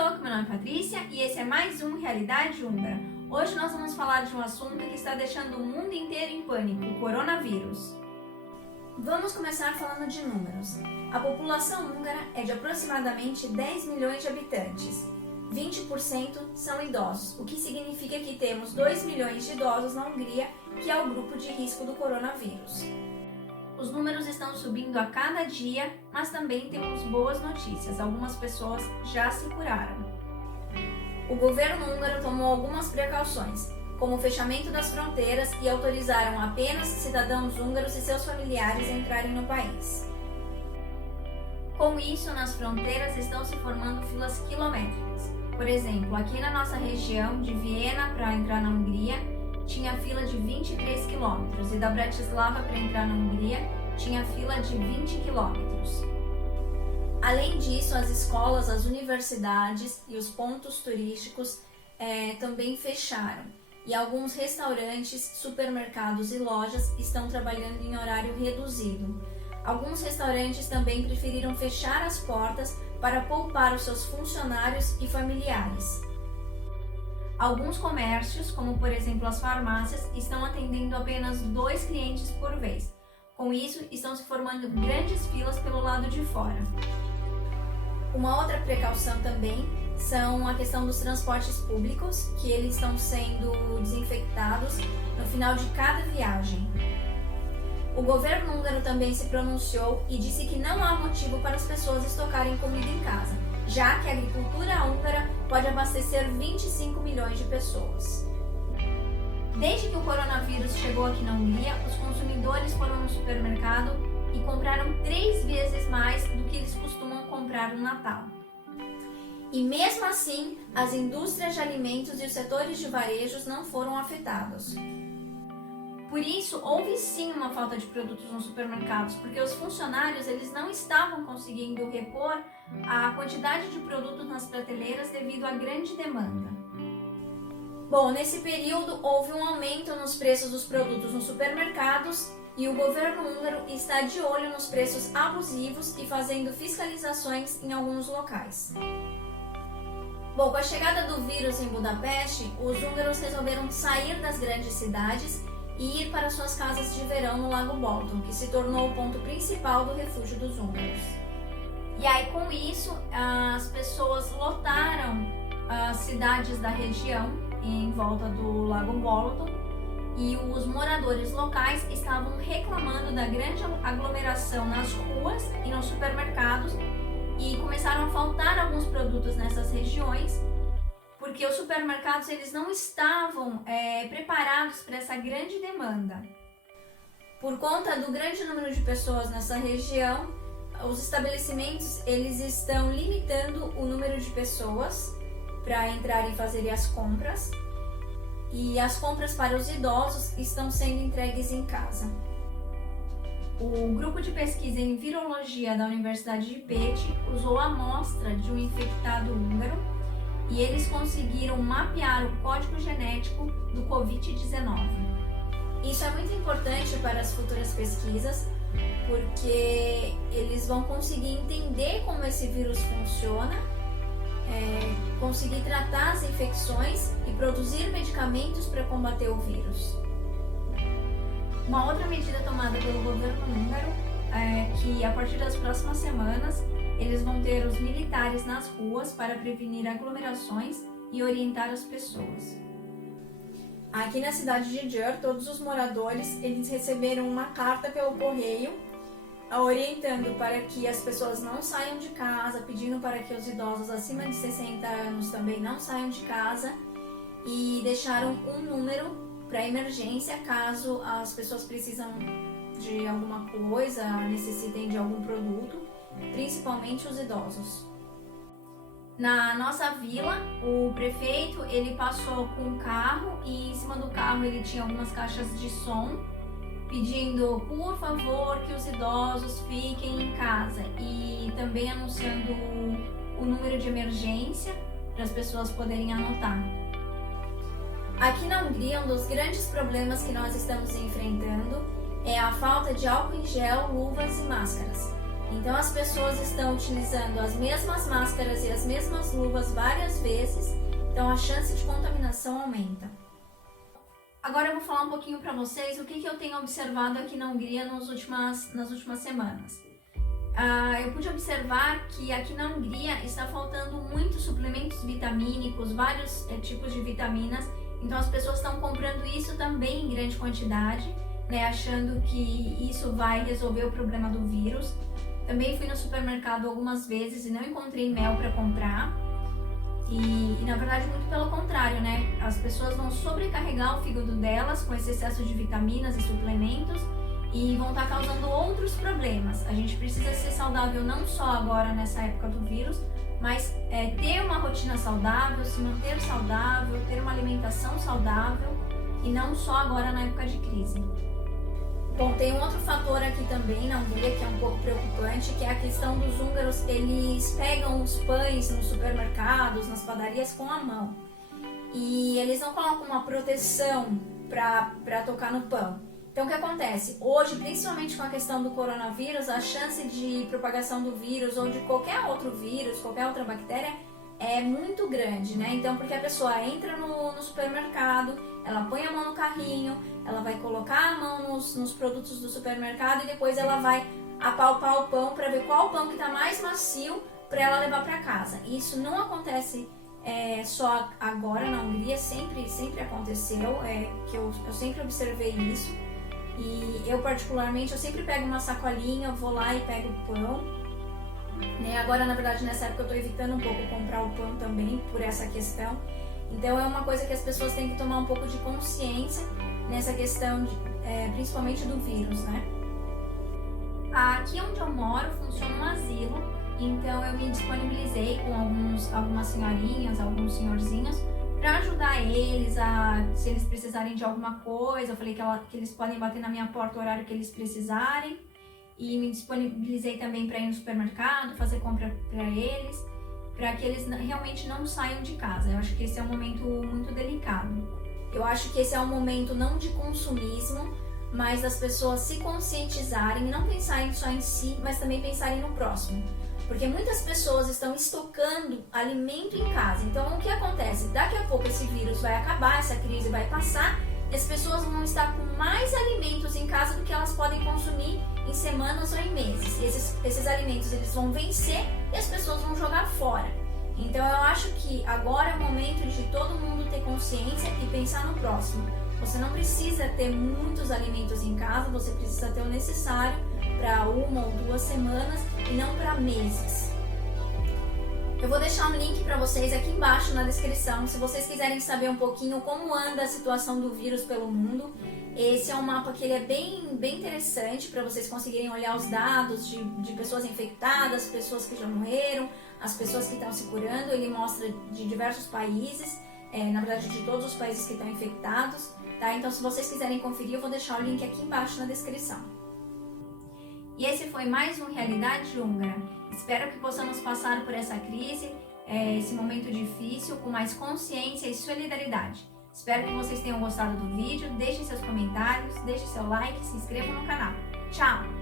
Sziasztok, meu nome é Patrícia e esse é mais um Realidade Húngara. Hoje nós vamos falar de um assunto que está deixando o mundo inteiro em pânico, o coronavírus. Vamos começar falando de números. A população húngara é de aproximadamente 10 milhões de habitantes. 20% são idosos, o que significa que temos 2 milhões de idosos na Hungria, que é o grupo de risco do coronavírus. Os números estão subindo a cada dia, mas também temos boas notícias. Algumas pessoas já se curaram. O governo húngaro tomou algumas precauções, como o fechamento das fronteiras e autorizaram apenas cidadãos húngaros e seus familiares a entrarem no país. Com isso, nas fronteiras estão se formando filas quilométricas. Por exemplo, aqui na nossa região, de Viena para entrar na Hungria, tinha fila de 23 quilômetros e da Bratislava para entrar na Hungria tinha fila de 20 quilômetros. Além disso, as escolas, as universidades e os pontos turísticos também fecharam. E alguns restaurantes, supermercados e lojas estão trabalhando em horário reduzido. Alguns restaurantes também preferiram fechar as portas para poupar os seus funcionários e familiares. Alguns comércios, como por exemplo as farmácias, estão atendendo apenas 2 clientes por vez. Com isso, estão se formando grandes filas pelo lado de fora. Uma outra precaução também são a questão dos transportes públicos, que eles estão sendo desinfectados no final de cada viagem. O governo húngaro também se pronunciou e disse que não há motivo para as pessoas estocarem comida em casa, já que a agricultura húngara pode abastecer 25 milhões de pessoas. Desde que o coronavírus chegou aqui na Hungria, os consumidores foram no supermercado e compraram 3 vezes mais do que eles costumam comprar no Natal. E mesmo assim, as indústrias de alimentos e os setores de varejos não foram afetados. Por isso, houve sim uma falta de produtos nos supermercados, porque os funcionários eles não estavam conseguindo repor a quantidade de produtos nas prateleiras devido à grande demanda. Bom, nesse período houve um aumento nos preços dos produtos nos supermercados e o governo húngaro está de olho nos preços abusivos e fazendo fiscalizações em alguns locais. Bom, com a chegada do vírus em Budapeste, os húngaros resolveram sair das grandes cidades e ir para suas casas de verão no Lago Balaton, que se tornou o ponto principal do refúgio dos húngaros. E aí, com isso, as pessoas lotaram as cidades da região em volta do Lago Balaton e os moradores locais estavam reclamando da grande aglomeração nas ruas e nos supermercados e começaram a faltar alguns produtos nessas regiões, porque os supermercados eles não estavam preparados para essa grande demanda. Por conta do grande número de pessoas nessa região, os estabelecimentos eles estão limitando o número de pessoas para entrar e fazer as compras, e as compras para os idosos estão sendo entregues em casa. O grupo de pesquisa em virologia da Universidade de Pécs usou a amostra de um infectado húngaro e eles conseguiram mapear o código genético do Covid-19. Isso é muito importante para as futuras pesquisas, porque eles vão conseguir entender como esse vírus funciona, conseguir tratar as infecções e produzir medicamentos para combater o vírus. Uma outra medida tomada pelo governo húngaro é que a partir das próximas semanas eles vão ter os militares nas ruas para prevenir aglomerações e orientar as pessoas. Aqui na cidade de Győr, todos os moradores eles receberam uma carta pelo correio orientando para que as pessoas não saiam de casa, pedindo para que os idosos acima de 60 anos também não saiam de casa e deixaram um número para emergência caso as pessoas precisam de alguma coisa, necessitem de algum produto, principalmente os idosos. Na nossa vila, o prefeito ele passou com um carro e em cima do carro ele tinha algumas caixas de som pedindo, por favor, que os idosos fiquem em casa e também anunciando o número de emergência para as pessoas poderem anotar. Aqui na Hungria, um dos grandes problemas que nós estamos enfrentando é a falta de álcool em gel, luvas e máscaras. Então as pessoas estão utilizando as mesmas máscaras e as mesmas luvas várias vezes, então a chance de contaminação aumenta. Agora eu vou falar um pouquinho para vocês o que eu tenho observado aqui na Hungria nas últimas semanas. Eu pude observar que aqui na Hungria está faltando muitos suplementos vitamínicos, vários tipos de vitaminas, então as pessoas estão comprando isso também em grande quantidade, né, achando que isso vai resolver o problema do vírus. Também fui no supermercado algumas vezes e não encontrei mel para comprar. E na verdade, muito pelo contrário, né? As pessoas vão sobrecarregar o fígado delas com esse excesso de vitaminas e suplementos e vão estar causando outros problemas. A gente precisa ser saudável não só agora nessa época do vírus, mas ter uma rotina saudável, se manter saudável, ter uma alimentação saudável e não só agora na época de crise. Bom, tem um outro fator aqui também na Hungria que é um pouco preocupante, que é a questão dos húngaros, eles pegam os pães nos supermercados, nas padarias com a mão. E eles não colocam uma proteção para tocar no pão. Então o que acontece? Hoje, principalmente com a questão do coronavírus, a chance de propagação do vírus ou de qualquer outro vírus, qualquer outra bactéria, é muito grande, né? Então, porque a pessoa entra no supermercado, ela põe a mão no carrinho, ela vai colocar a mão nos produtos do supermercado e depois ela vai apalpar o pão para ver qual pão que está mais macio para ela levar para casa. E isso não acontece só agora na Hungria, sempre aconteceu, que eu sempre observei isso. E eu particularmente, eu sempre pego uma sacolinha, vou lá e pego o pão. Né? Agora, na verdade, nessa época eu estou evitando um pouco comprar o pão também, por essa questão. Então é uma coisa que as pessoas têm que tomar um pouco de consciência nessa questão, principalmente do vírus, né? Aqui onde eu moro funciona um asilo, então eu me disponibilizei com algumas senhorinhas, alguns senhorzinhos, para ajudar eles se eles precisarem de alguma coisa. Eu falei que eles podem bater na minha porta o horário que eles precisarem. E me disponibilizei também para ir no supermercado, fazer compra para eles, para que eles realmente não saiam de casa. Eu acho que esse é um momento muito delicado. Eu acho que esse é um momento não de consumismo, mas das pessoas se conscientizarem, não pensarem só em si, mas também pensarem no próximo. Porque muitas pessoas estão estocando alimento em casa. Então, o que acontece? Daqui a pouco esse vírus vai acabar, essa crise vai passar, e as pessoas vão estar com mais alimentos em casa do que elas podem consumir em semanas ou em meses. Esses alimentos eles vão vencer e as pessoas vão jogar fora. Então eu acho que agora é o momento de todo mundo ter consciência e pensar no próximo. Você não precisa ter muitos alimentos em casa, você precisa ter o necessário para 1 ou 2 semanas e não para meses. Eu vou deixar um link para vocês aqui embaixo na descrição, se vocês quiserem saber um pouquinho como anda a situação do vírus pelo mundo. Esse é um mapa que ele é bem interessante para vocês conseguirem olhar os dados de pessoas infectadas, pessoas que já morreram, as pessoas que estão se curando. Ele mostra de diversos países, na verdade de todos os países que estão infectados, tá? Então se vocês quiserem conferir, eu vou deixar o link aqui embaixo na descrição. E esse foi mais um Realidade Húngara. Espero que possamos passar por essa crise, esse momento difícil, com mais consciência e solidariedade. Espero que vocês tenham gostado do vídeo, deixem seus comentários, deixem seu like, se inscrevam no canal. Tchau!